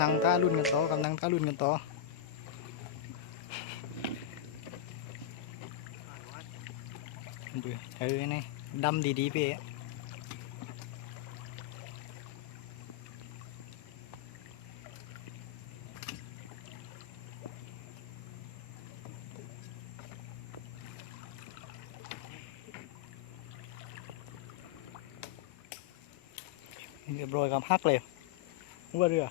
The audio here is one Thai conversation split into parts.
นั่งท่ารุ่นกันต่อกับนั่งท่ารุ่นกันต่อเบื่อเออนี่ดำดีๆไปอ่ะ เรียบร้อยครับฮักเลยหัวเรือ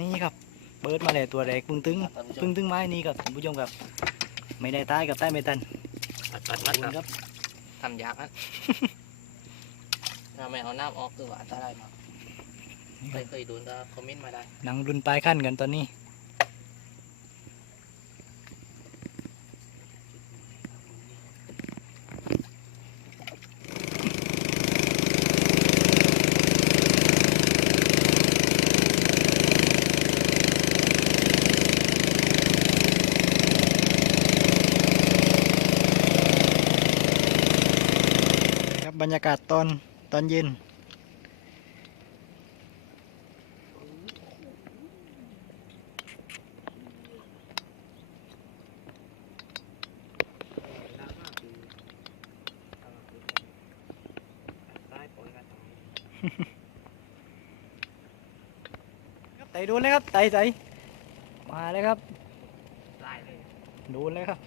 นี่ครับเบิดมาเลยตัวแรกปึ้งตึงท่านผู้ชปึ้มงตึงไม้นี่ครับคุณผู้ชมครับ ไม่ได้ตายกับตายไม่ตันตัดตัดมัดครับทำยากนะถ้าไม่เอาน้ำออกคือว่าอันตรายมากใครเคยโดนก็คอมเมนต์มาได้หนังรุนปลายขั้นกันตอนนี้ บบรรยากาศตอนตอนเย็นครับไต่โดนเลยครับไต่ไต่มาเลยครับได้เลยโดนเลยครับ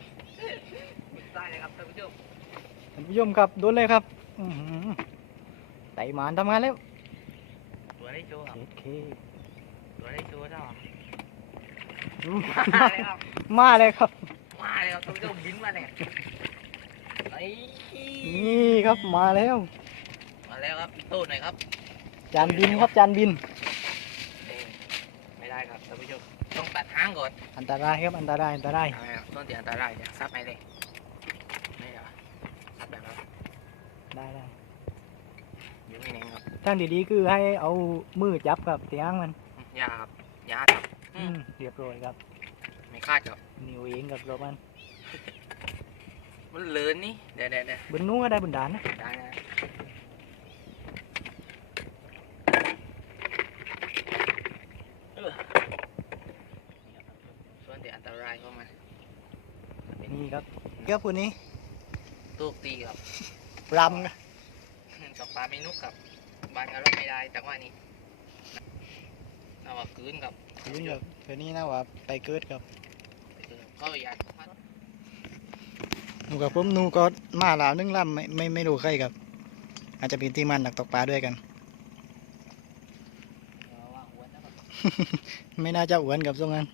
ได้เลยครับท่านผู้ชมท่านผู้ชมครับโดนเลยครับอื้อหือ ไต่หมานทำงานแล้วตัวได้โชว์ครับโอเคตัวได้โชว์เท่าอืมมาเลยครับ มาเลยครับ มาเลยครับท่านผู้ชมบินมาเนี่ยไอ้นี่ครับมาแล้ว มาแล้วครับโทษหน่อยครับ จานบินครับจานบินเอ้ยไม่ได้ครับท่านผู้ชมต้องตัดหางก่อน อันตรายครับอันตรายอันตรายเอาไงครับต้นเสียอันตรายเนี่ยซับไปเลยไม่เหรอซับแบบนั้น ได้ได้ อยู่ไม่แน่ครับ ทางดีๆคือให้เอามือจับกับเตียงมันยาครับยาครับอือืมมเรียบร้อยครับ ไม่คาดครับนิ้วเองกับเรามัน มันเลินนี่เดี๋ยวเดี๋ยวเดี๋ยวบนนู้นก็ได้บนด่านนะได้นะเออส่วนที่อันตรายเข้ามานี่ครับเกือบคนนี้ตูกตีครับรำครับตกปลาไม่นุกกับ บานก็รับไม่ได้แต่ว่านี่เอาว่าคืนกับยืนกับเดี๋ยวนี้นะว่าไปเกิดครับเขาอยากพัดหนูกับผมหนูก็มาลาวนึงลำไม่ไม่ไม่รู้ใครครับ อาจจะเป็นที่มันหนักตกปลาด้วยกันเอาว่าอ้วนนะครับไม่น่าจะอ้วนกับตรงนั้น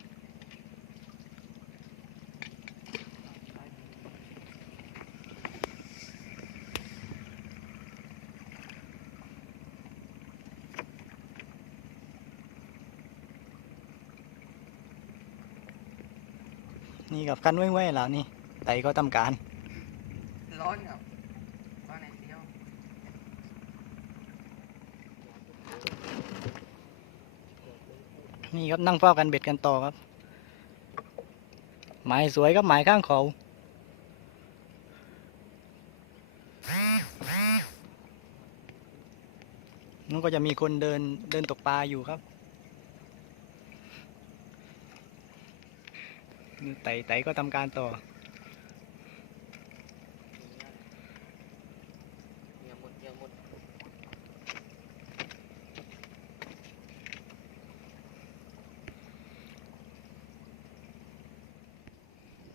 กับกันไว้ไว้แล้วนี่ไต่ก็ทำการ ร้อนครับร้อนในเที่ยวนี่ครับนั่งเฝ้ากันเบ็ดกันต่อครับ หมายสวยครับหมายข้างเขานู้นก็จะมีคนเดินเดินตกปลาอยู่ครับ ไต่ไต่ก็ทำการต่อเยี่ยมหมดเยี่ยมหมด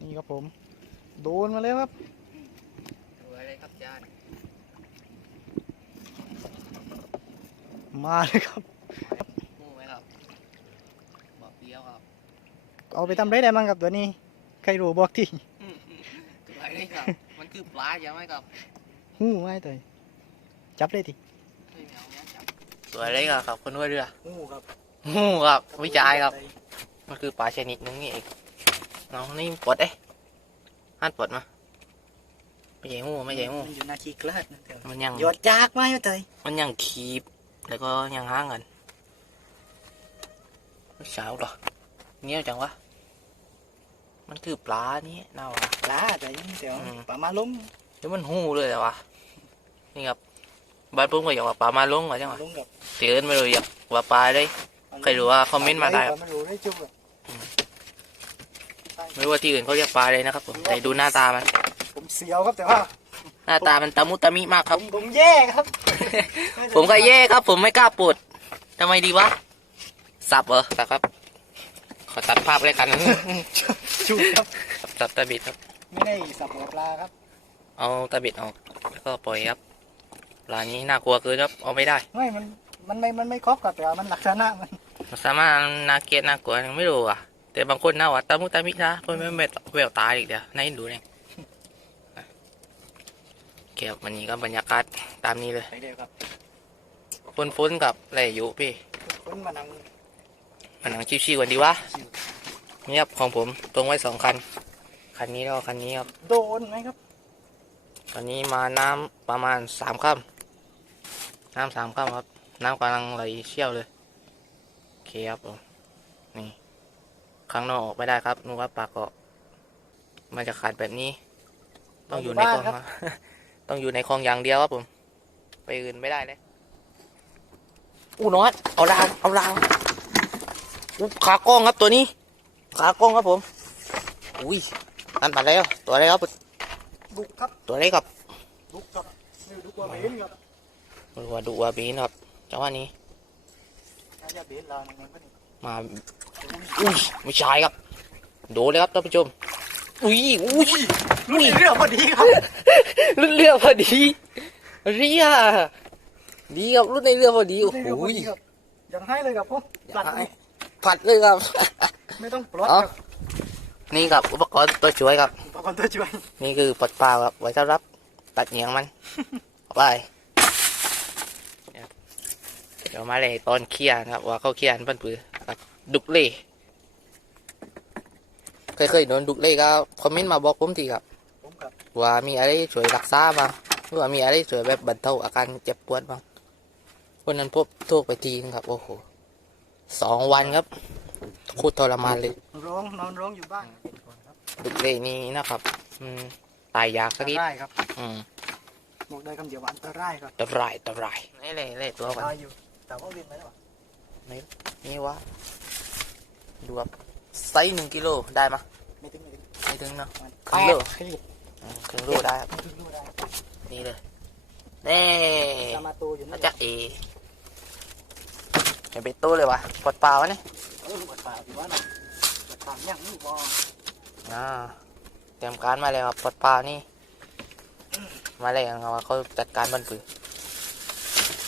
นี่ครับผม โดนมาแล้วครับดูอะไรครับจานมาเลยครับ งูไหมครับบอกเดียวครับ เอา ไปทำไรได้มั้งครับตัวนี้ ใครรู้บอกที่อะไรครับ มันคือปลาใช่ไหมครับหู้ไว้ต่อยจับเลยทีเฮ้ยแมวแมวจับตัวอะไรครับครับคนว่าเรือหู้ครับงูครับ วิจัยครับ มันคือปลาชนิดหนึงนี่เองน้องนี่ปลดเอ้หันปลดมาไม่ใช่งูไม่ใช่งูมันอยู่นาทีกลาดนะเดี๋ยวมันยังหยดจากไหม้ต่อยมันยังคีบแล้วก็ยังห้างกันไม่เช้าหรอเงี้ยจังวะ มันคือปลานี่น่าวะปลาแต่ยังเดี๋ยวอืมปลามาล้มเดี๋ยวมันหูเลยแต่วะนี่ครับบ้านปุ้งก็อยากว่าปลามาลงว่าจังวะล้มกับเตือนไม่รู้อยากว่าปลาได้ปใครรู้ว่าคอมเมนต์มาได้ครับไม่รู้ได้จุ๊บอะไม่รู้ว่าที่อื่นเขาเรียกปลาเลยนะครับผมแต่ดูหน้าตามัน ผมเสียวครับแต่ว่า หน้าตามันตะมุตะมิมากคผรับมผมแย่ครับ ผมก็แย่ครับ ผมไม่กล้าปลดทำไมดีวะสับเหรอสับครับ ขอตัดภาพเลยกันจุ๊บครับสับตะบิดครับ ไม่ได้สับหัวปลาครับ เอาตะบิดออกแล้วก็ปล่อยครับปลานี้น่ากลัวเกินครับเอาไม่ได้ไม่มันมันไม่มันไม่ครบกับแต่ว่ามันลักษณะมันมันสามารถนาเกลียดน่ากลัวยังไม่รู้อะ แต่บางคนน่าว่าตะมุตะมินะเพราะไม่ไม่แววตาอีกเดียวน่าเอ็นดูเนี่ยเก็บวันนี้ก็บรรยากาศตามนี้เลยไปเดียวครับฝนๆกับอะไรอยู่พี่คนมานั่ง มันหนังชิวๆกันดีวะนี่ครับของผมตรงไว้สองคัน คันนี้แล้วก็คันนี้ครับ โดนไหมครับ ตอนนี้มาน้ำประมาณสามค่ำน้ำสามค่ำครับ น้ำกำลังไหลเชี่ยวเลยโอเคครับผมนี่ข้างนอกออกไม่ได้ครับนึกว่าปลาเกาะมันจะขาดแบบนี้ ต้องอยู่ในคลองครับต้องอยู่ในคลองอย่างเดียวครับผม ไปอื่นไม่ได้เลยอู้น้อยเอาราวเอาราวอู้ ขากล้องครับตัวนี้ ขากล้องครับผม อุ้ยนั่นมาแล้ว ตัวอะไรครับบุกครับ ตัวอะไรครับบุกครับนี่ดูกว่าเบนครับไม่รู้ว่าดุว่าบีนครับจังหวะนี้น่าจะเบนเราในนี้มาอุ้ยไม่ใช่ครับ โดนเลยครับท่านผู้ชม อุ้ยอุ้ยรุ่นเรื่องพอดีครับรุ่นเรือพอดีเรียดีครับรุ่นในเรือพอดีโอ้โหครับยังให้เลยครับผมปลัดเลย ผัดเลยครับ ไม่ต้องปลดเอ้าครับนี่ครับอุปกรณ์ตัวช่วยครับ อุปกรณ์ตัวช่วย นี่คือปลดเปล่าครับไว้สำหรับ ตัดเหนียงมันเอาไปเดี๋ยวมาเลยตอนเคี่ยนะครับ ว่าเขาเคี่ยนเพิ่นปือกับดุกเล่เคยเคยโดนดุกเล่ก็คอมเมนต์มาบอกผมทีครับผมครับว่ามีอะไรช่วยรักษาบ้างหรือว่ามีอะไรช่วยแบบบรรเทาอาการเจ็บปวดบ้างวันนั้นพบโทรไปทีนึงครับ โอ้โห สองวันครับโคตรทรมานเลยร้องนอนร้องอยู่บ้านดุกเล่นี่นะครับอืมตายยากสักทีได้ครับอืมบอกได้คำเดียวว่าอันตรายครับตรายตรายนี่เลยเลยตัวมันตายอยู่แต่ว่าเวียนไปแล้วอะนี่วะดูครับไซส์หนึ่งกิโลได้มะไม่ถึงไม่ถึงไม่ถึงเนาะมันครึ่งโลแปดขีดอืมครึ่งโลได้ครับมันถึงโลได้นี่เลยเน่ตามาตูอยู่น่านั่นจะเอ เห็นเป็นตู้เลยวะปลดเปล่าวะเนี่ยเออปัดปากอยู่ว่าน่ะปัดปากยังนี่บออ่าเตรียมการมาแล้วครับปลดเปล่านี่ มาเลยครับว่าเขาจัดการบันปือ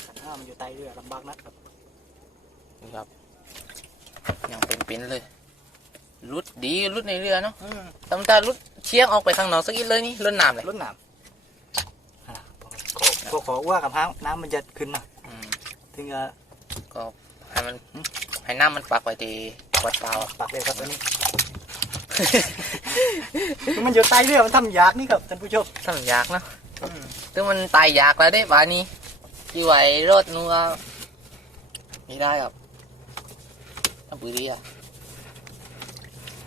ขันห้ามันอยู่ใต้เรือลำบากนักครับนี่ครับ ยังเป็นเป็นๆเลยรุดดีรุดในเรือเนาะอืมทำตารุดเชียงออกไปข้างนอกสักนิดเลยนี่รุดน้ำเลยรถน้ำอ่าขอขอขอว่ากับน้ำน้ำมันจะขึ้นนะอืมถึงจะก็ ให้มันให้น้ำมันปักไว้ที่ขวดเปล่าอะปักเลยครับตัวนี้ มันอยู่ใต้เรือมันทำยากนี่ครับท่านผู้ชมทำยากเนอะซึ่งมันตายยากแล้วเด้ป่านี้ที่ไหวรถนัวนี่ได้ครับทำปืนดีอะ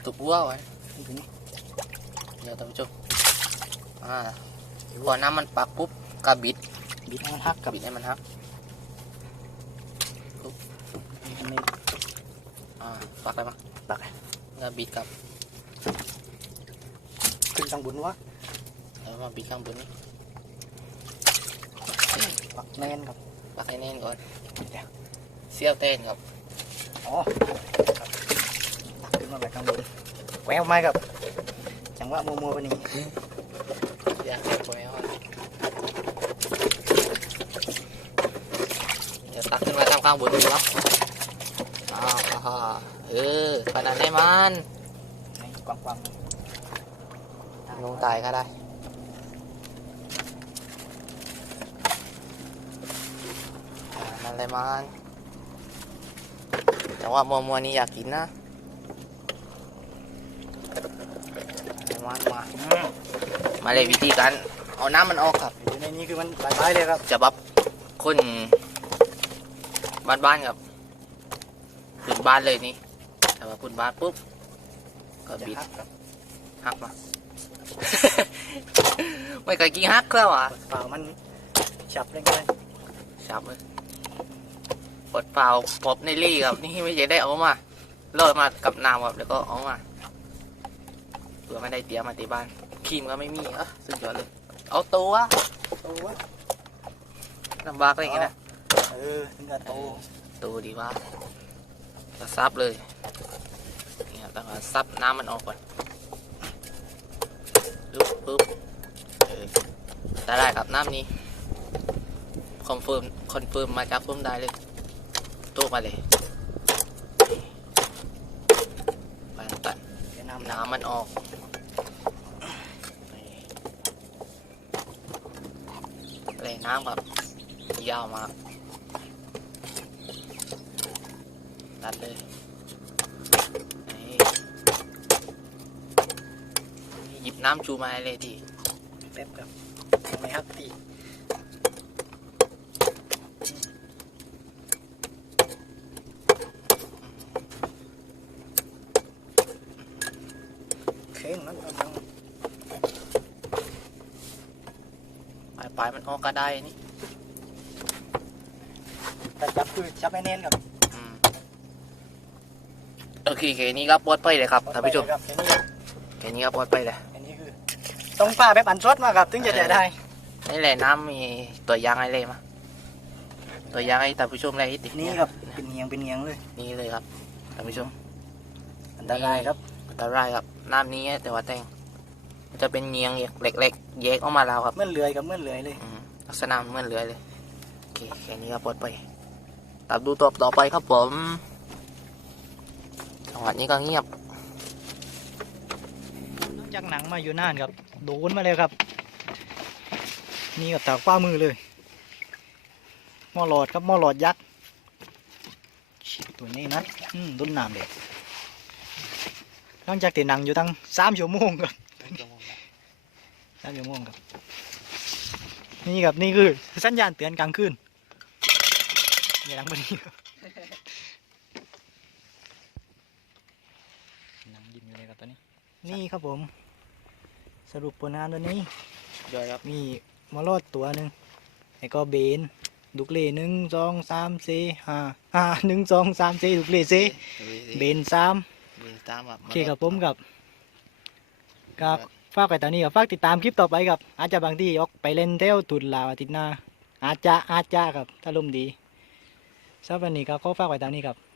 ตุกวัวไว้เดี๋ยวท่านผู้ชมอ่าพอน้ำมันปักปุ๊บกระบิด บิดให้มันหักกกัระบบิดให้มันฮัก นี่อ่าปักอะไรมั้งปักกระบิดกับ ขึ้นทางบุญวะแล้วมาบิดข้างบนนี้ปักแน่นครับปักให้แน่นก่อนเสี้ยวเต้นครับอ๋อครับตักขึ้นมาแบบข้างบนแหววไม้ครับจังหวะมัวมัวๆปะนี้อยากเก็บไว้ก่อนเดี๋ยวตักขึ้นมาทำข้างบนดูเนาะ อ้าวอ่าเออขนาดได้มันนี่กว้างลงตายก็ได้อ่านั่นเลยมัน แต่ว่ามัวมัวๆนี้อยากกินนะมามาๆอืมมาเลยวิธีการเอาน้ำมันออกครับอยู่ในนี้คือมันหลายใบเลยครับ จะแบบคนบ้านบ้านๆครับ ขึ้นบ้านเลยนี่แต่ว่าขึ้นบ้านปุ๊บก็จะบิดหักครับหักมา ไม่เคยกินหักแล้วอะเปล่ามันฉับเลยก็ได้ชับเลยปดเปล่าปบในรี่ครับนี่ไม่ใช่ได้เอามาลอยมากับน้ำครับแล้วก็เอามาเผื่อไม่ได้เตรียมมาที่บ้านครีมก็ไม่มีอะสุดยอดเลย เอาตัวตัวลำบากอะไรอย่างเงี้ยนะเออถึงกับโตตัวดีว่าจะ ซับเลยนี่ครับต้องเอาซับน้ำมันออกก่อนปึ๊บปึ๊บเออได้ได้ครับน้ำนี้คอนเฟิร์มคอนเฟิร์มมาจากผมได้เลยตู้มาเลยไปตัดเดี๋ยวน้ำน้ำมันออกเลยน้ำแบบยาวมาก ตัดเลยนี่หยิบน้ำชูมาเลยดิแป๊บครับยังไม่ฮักตีเข่งมันกำลังปลายปลายมันออกก็ได้นี่แต่จับคือจับไม่แน่นครับอืม โอแค่นี้ก็ปลอดภัยเลยครับท่านผู้ชมครับแค่นี้แค่นี้ก็ปลอดภัยเลยอันนี้คือต้องปลาแบบอันสดมาครับ ถึงจะได้ได้นี่แหละน้ำมีตัวยางอะไรมาตัวยางให้ท่านผู้ชมอะไรติดนี่ครับเป็นเงียงเป็นเงียงเลย นี่เลยครับท่านผู้ชม อันตรายครับอันตรายครับน้ำนี้แต่ว่าแตงจะเป็นเงียงเล็กๆแยกออกมาแล้วครับเมื่อเลื่อยกับเมื่อเลื่อยเลยลักษณะเมื่อเรือยเลยโอเคแค่นี้ก็ปลดไปตามดูตัวต่อไปครับผม จังหวัดนี้ก็เงียบนอกจากหนังมาอยู่น่านครับ โดนมาเลยครับ นี่กับตากฟ้ามือเลยหม้อหลอดครับหม้อหลอดยักษ์ตัวนี้นะอืมต้นน้ำเด็กหลังจากติดหนังอยู่ตั้งสามชั่วโมงครับสามชั่วโมงครับ นี่ครับนี่คือสัญญาณเตือนกลางคืนอย่าดังไปนี่ครับหนังยิ้มอยู่เลยครับตอ นนี้นี่ครับผม สรุปผลงานตัวนี้ย่อยครับมีมอลอดตัวหนึ่งแล้วก็เบนดุกเล่หนึ่งสองสามสี่ห้าห้าหนึ่งสองสามสี่ดุกเล่สี่เบนสามเบนตามแบบโอเคครับผมกับกับฝากไปตอนนี้กับฝากติดตามคลิปต่อไปครับอาจจะบางที่ออกไปเล่นเที่ยวตุนลาวอาทิตย์หน้าอาจจะอาจจะครับถ้าลมณ์ดีสำหรับวันนี้ครับขอฝากไว้ตามนี้ครับ